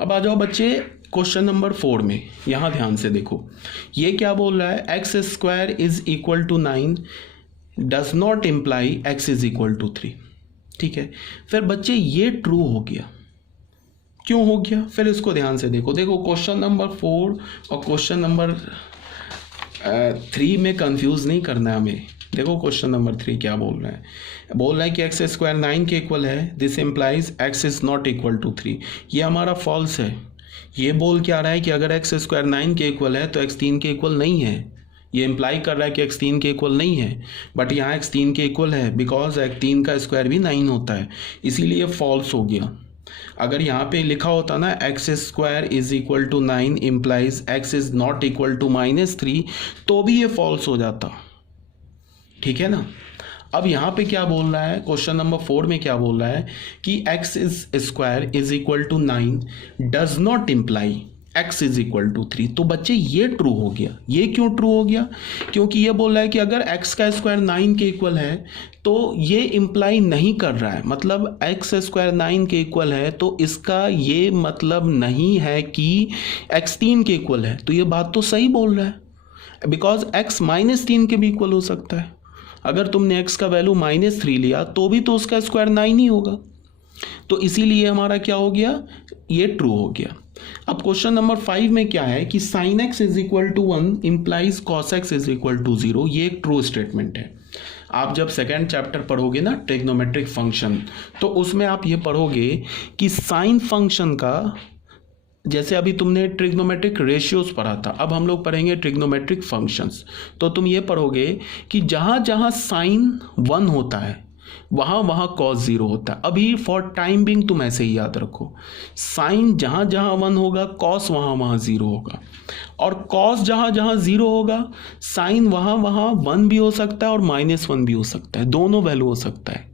अब आ जाओ बच्चे क्वेश्चन नंबर 4 में, यहाँ ध्यान से देखो ये क्या बोल रहा है, x square is equal to 9 does not imply x is equal to 3। ठीक है, फिर बच्चे ये ट्रू हो गया, क्यों हो गया, फिर इसको ध्यान से देखो। देखो क्वेश्चन नंबर 4 और क्वेश्चन नंबर 3 में कंफ्यूज नहीं करना है हमें। देखो क्वेश्चन नंबर 3 क्या बोल रहा है, बोल रहा है कि एक्स स्क्वायर 9 के इक्वल है, this implies x is not equal to 3। ये हमारा फॉल्स है। ये बोल क्या रहा है कि अगर एक्स स्क्वायर 9 के इक्वल है तो एक्स 3 के इक्वल नहीं है। ये इम्प्लाई कर रहा है कि एक्स 3 के इक्वल नहीं है, बट यहाँ एक्स 3 के इक्वल है बिकॉज एक्स 3 का स्क्वायर भी 9 होता है, इसीलिए फॉल्स हो गया। अगर यहाँ पे लिखा होता ना x square is equal to 9 implies x is not equal to -3, तो भी ये फॉल्स हो जाता। ठीक है ना। अब यहाँ पे क्या बोल रहा है, क्वेश्चन नंबर 4 में क्या बोल रहा है कि x is square is equal to 9 does not imply x is equal to 3। तो बच्चे ये ट्रू हो गया। ये क्यों ट्रू हो गया, क्योंकि ये बोल रहा है कि अगर एक्स का स्क्वायर 9 के इक्वल है तो ये इम्प्लाई नहीं कर रहा है, मतलब एक्स स्क्वायर 9 के इक्वल है तो इसका ये मतलब नहीं है कि एक्स 3 के इक्वल है। तो ये बात तो सही बोल रहा है, बिकॉज एक्स -3 के भी इक्वल हो सकता है। अगर तुमने x का वैल्यू -3 लिया तो भी तो उसका स्क्वायर 9 ही होगा। तो इसीलिए हमारा क्या हो गया, ये ट्रू हो गया। अब क्वेश्चन नंबर 5 में क्या है कि sine x is equal to 1 implies cos x is equal to 0। ये एक ट्रू स्टेटमेंट है। आप जब सेकेंड चैप्टर पढ़ोगे ना ट्रिग्नोमेट्रिक फंक्शन, तो उसमें आप ये पढ़ोगे कि साइन फंक्शन का, जैसे अभी तुमने ट्रिग्नोमेट्रिक रेशियोज पढ़ा था, अब हम लोग पढ़ेंगे ट्रिग्नोमेट्रिक फंक्शंस। तो तुम ये पढ़ोगे कि जहाँ जहाँ साइन 1 होता है वहाँ वहाँ कॉस 0 होता है। अभी फॉर टाइम बिंग तुम ऐसे ही याद रखो, साइन जहाँ जहाँ 1 होगा कॉस वहाँ वहाँ 0 होगा, और कॉस जहाँ जहाँ 0 होगा साइन वहाँ वहाँ 1 भी हो सकता है और -1 भी हो सकता है, दोनों वैल्यू हो सकता है।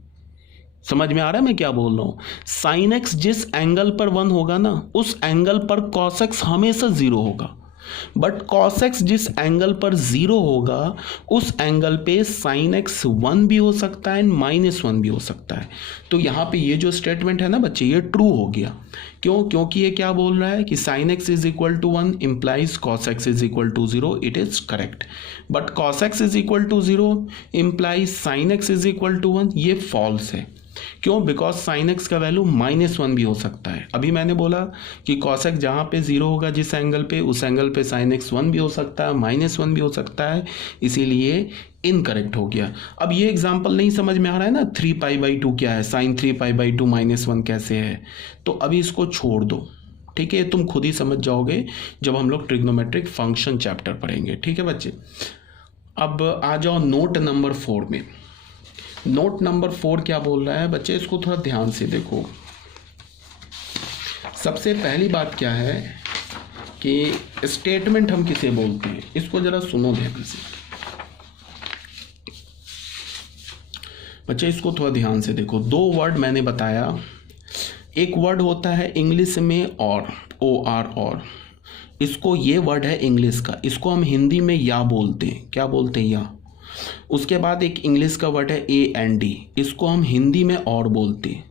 समझ में आ रहा है मैं क्या बोल रहा हूं। साइन एक्स जिस एंगल पर 1 होगा ना उस एंगल पर कॉस एक्स हमेशा 0 होगा, बट कॉस एक्स जिस एंगल पर 0 होगा उस एंगल पे साइन एक्स 1 भी हो सकता है -1 भी हो सकता है। तो यहाँ पे ये जो स्टेटमेंट है ना बच्चे, ये ट्रू हो गया। क्यों, क्योंकि ये क्या बोल रहा है कि sine x is equal to 1 implies cos x is equal to 0। It is correct. But cos x is equal to 0 implies sine x is equal to 1, ये फॉल्स है। क्यों, बिकॉज साइन एक्स का वैल्यू -1 भी हो सकता है। अभी मैंने बोला कि कॉस एक्स जहाँ पे 0 होगा जिस एंगल पे, उस एंगल पे साइन एक्स 1 भी हो सकता है, -1 भी हो सकता है, इसीलिए इनकरेक्ट हो गया। अब ये एग्जांपल नहीं समझ में आ रहा है ना, 3π/2 क्या है, साइन 3π/2 -1 कैसे है, तो अभी इसको छोड़ दो। ठीक है, तुम खुद ही समझ जाओगे जब हम लोग ट्रिग्नोमेट्रिक फंक्शन चैप्टर पढ़ेंगे। ठीक है बच्चे, अब आ जाओ नोट नंबर 4 में। नोट नंबर 4 क्या बोल रहा है बच्चे, इसको थोड़ा ध्यान से देखो। सबसे पहली बात क्या है कि स्टेटमेंट हम किसे बोलते हैं, इसको जरा सुनो ध्यान से बच्चे, इसको थोड़ा ध्यान से देखो। 2 वर्ड मैंने बताया, एक वर्ड होता है इंग्लिश में और, और इसको, ये वर्ड है इंग्लिश का, इसको हम हिंदी में या बोलते हैं। क्या बोलते हैं, या। उसके बाद एक इंग्लिश का वर्ड है AND, इसको हम हिंदी में और बोलते हैं।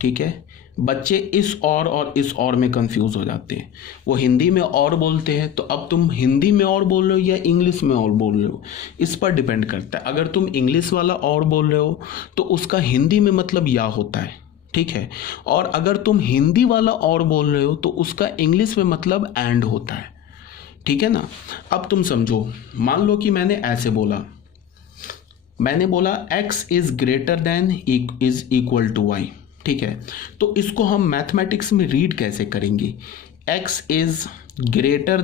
ठीक है बच्चे, इस और इस और में कंफ्यूज हो जाते हैं। वो हिंदी में और बोलते हैं, तो अब तुम हिंदी में और बोल रहे हो या इंग्लिश में और बोल रहे हो, इस पर डिपेंड करता है। अगर तुम इंग्लिश वाला और बोल रहे हो तो उसका हिंदी में मतलब या होता है। ठीक है, और अगर तुम हिंदी वाला और बोल रहे हो तो उसका इंग्लिश में मतलब एंड होता है। ठीक है ना। अब तुम समझो, मान लो कि मैंने ऐसे बोला, मैंने बोला x is greater than is equal to y। ठीक है, तो इसको हम मैथमेटिक्स में रीड कैसे करेंगे, x इज ग्रेटर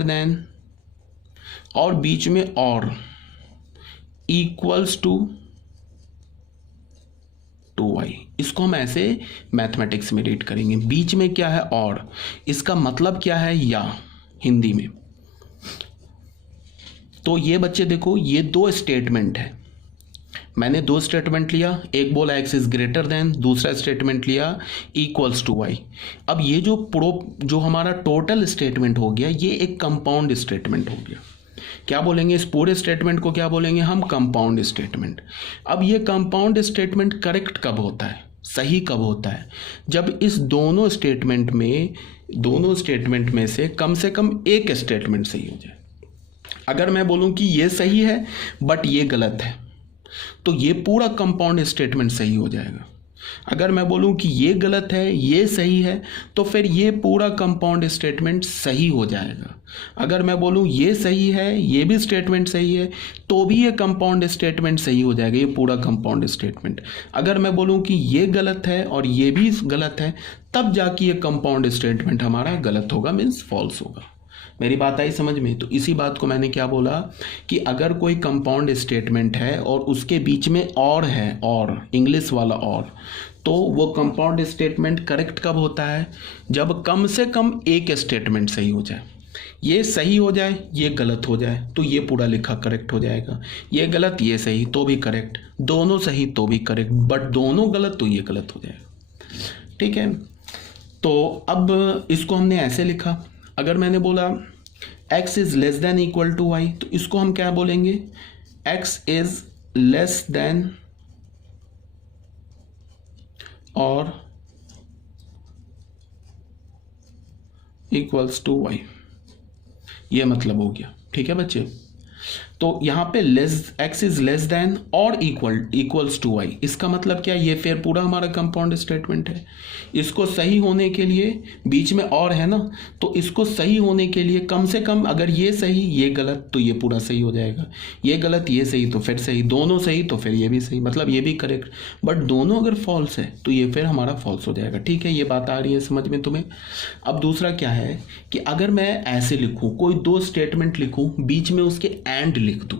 देन और बीच में और इक्वल्स टू y, इसको हम ऐसे मैथमेटिक्स में रीड करेंगे। बीच में क्या है, और, इसका मतलब क्या है, या, हिंदी में। तो ये बच्चे देखो, ये 2 स्टेटमेंट है। मैंने 2 स्टेटमेंट लिया, एक बोला x इज ग्रेटर देन, दूसरा स्टेटमेंट लिया इक्वल्स टू y। अब ये जो हमारा टोटल स्टेटमेंट हो गया, ये एक कंपाउंड स्टेटमेंट हो गया। क्या बोलेंगे, इस पूरे स्टेटमेंट को क्या बोलेंगे हम, कंपाउंड स्टेटमेंट। अब ये कंपाउंड स्टेटमेंट करेक्ट कब होता है, सही कब होता है? जब इस दोनों स्टेटमेंट में से कम एक स्टेटमेंट सही हो जाए। अगर मैं बोलूं कि ये सही है बट ये गलत है, तो ये पूरा कंपाउंड स्टेटमेंट सही हो जाएगा। अगर मैं बोलूं कि ये गलत है, ये सही है, तो फिर ये पूरा कंपाउंड स्टेटमेंट सही हो जाएगा। अगर मैं बोलूं ये सही है, ये भी स्टेटमेंट सही है, तो भी ये कंपाउंड स्टेटमेंट सही हो जाएगा, ये पूरा कंपाउंड स्टेटमेंट। अगर मैं बोलूं कि ये गलत है और ये भी गलत है, तब जाके ये कंपाउंड स्टेटमेंट हमारा गलत होगा, मीन्स फॉल्स होगा। मेरी बात आई समझ में? तो इसी बात को मैंने क्या बोला कि अगर कोई कंपाउंड स्टेटमेंट है और उसके बीच में और है, और इंग्लिश वाला और, तो वो कंपाउंड स्टेटमेंट करेक्ट कब होता है? जब कम से कम एक स्टेटमेंट सही हो जाए। ये सही हो जाए, ये गलत हो जाए, तो ये पूरा लिखा करेक्ट हो जाएगा। ये गलत, ये सही, तो भी करेक्ट। दोनों सही तो भी करेक्ट, बट दोनों गलत तो ये गलत हो जाएगा। ठीक है, तो अब इसको हमने ऐसे लिखा। अगर मैंने बोला x is less than equal to y, तो इसको हम क्या बोलेंगे? x इज लेस देन और इक्वल्स टू y, ये मतलब हो गया। ठीक है बच्चे, तो यहाँ पे x इज लेस देन और इक्वल्स टू y, इसका मतलब क्या? ये फिर पूरा हमारा कंपाउंड स्टेटमेंट है। इसको सही होने के लिए, बीच में और है ना, तो इसको सही होने के लिए कम से कम अगर ये सही ये गलत, तो ये पूरा सही हो जाएगा। ये गलत ये सही तो फिर सही, दोनों सही तो फिर ये भी सही, मतलब ये भी करेक्ट। बट दोनों अगर फॉल्स है तो ये फिर हमारा फॉल्स हो जाएगा। ठीक है, ये बात आ रही है समझ में तुम्हें? अब दूसरा क्या है कि अगर मैं ऐसे लिखूँ, कोई दो स्टेटमेंट लिखूँ, बीच में उसके एंड लिख दूँ।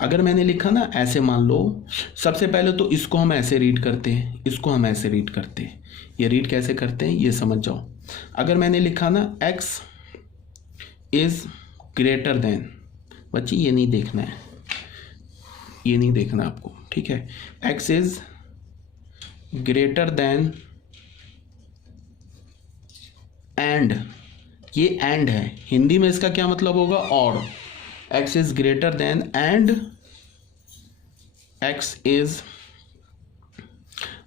अगर मैंने लिखा ना ऐसे, मान लो सबसे पहले तो इसको हम ऐसे रीड करते हैं, इसको हम ऐसे रीड करते हैं। ये रीड कैसे करते हैं ये समझ जाओ। अगर मैंने लिखा ना x इज ग्रेटर देन, बच्ची ये नहीं देखना है, ये नहीं देखना आपको। ठीक है, x is greater then and, ये एंड है, हिंदी में इसका क्या मतलब होगा? और। x is greater then and x is,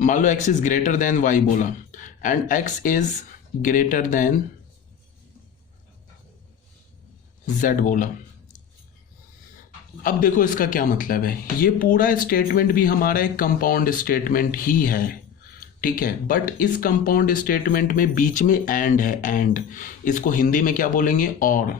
मान लो x is greater then y बोला, and x is greater then z बोला। अब देखो इसका क्या मतलब है, ये पूरा स्टेटमेंट भी हमारा एक कंपाउंड स्टेटमेंट ही है। ठीक है, बट इस कंपाउंड स्टेटमेंट में बीच में एंड है, एंड, इसको हिंदी में क्या बोलेंगे? और।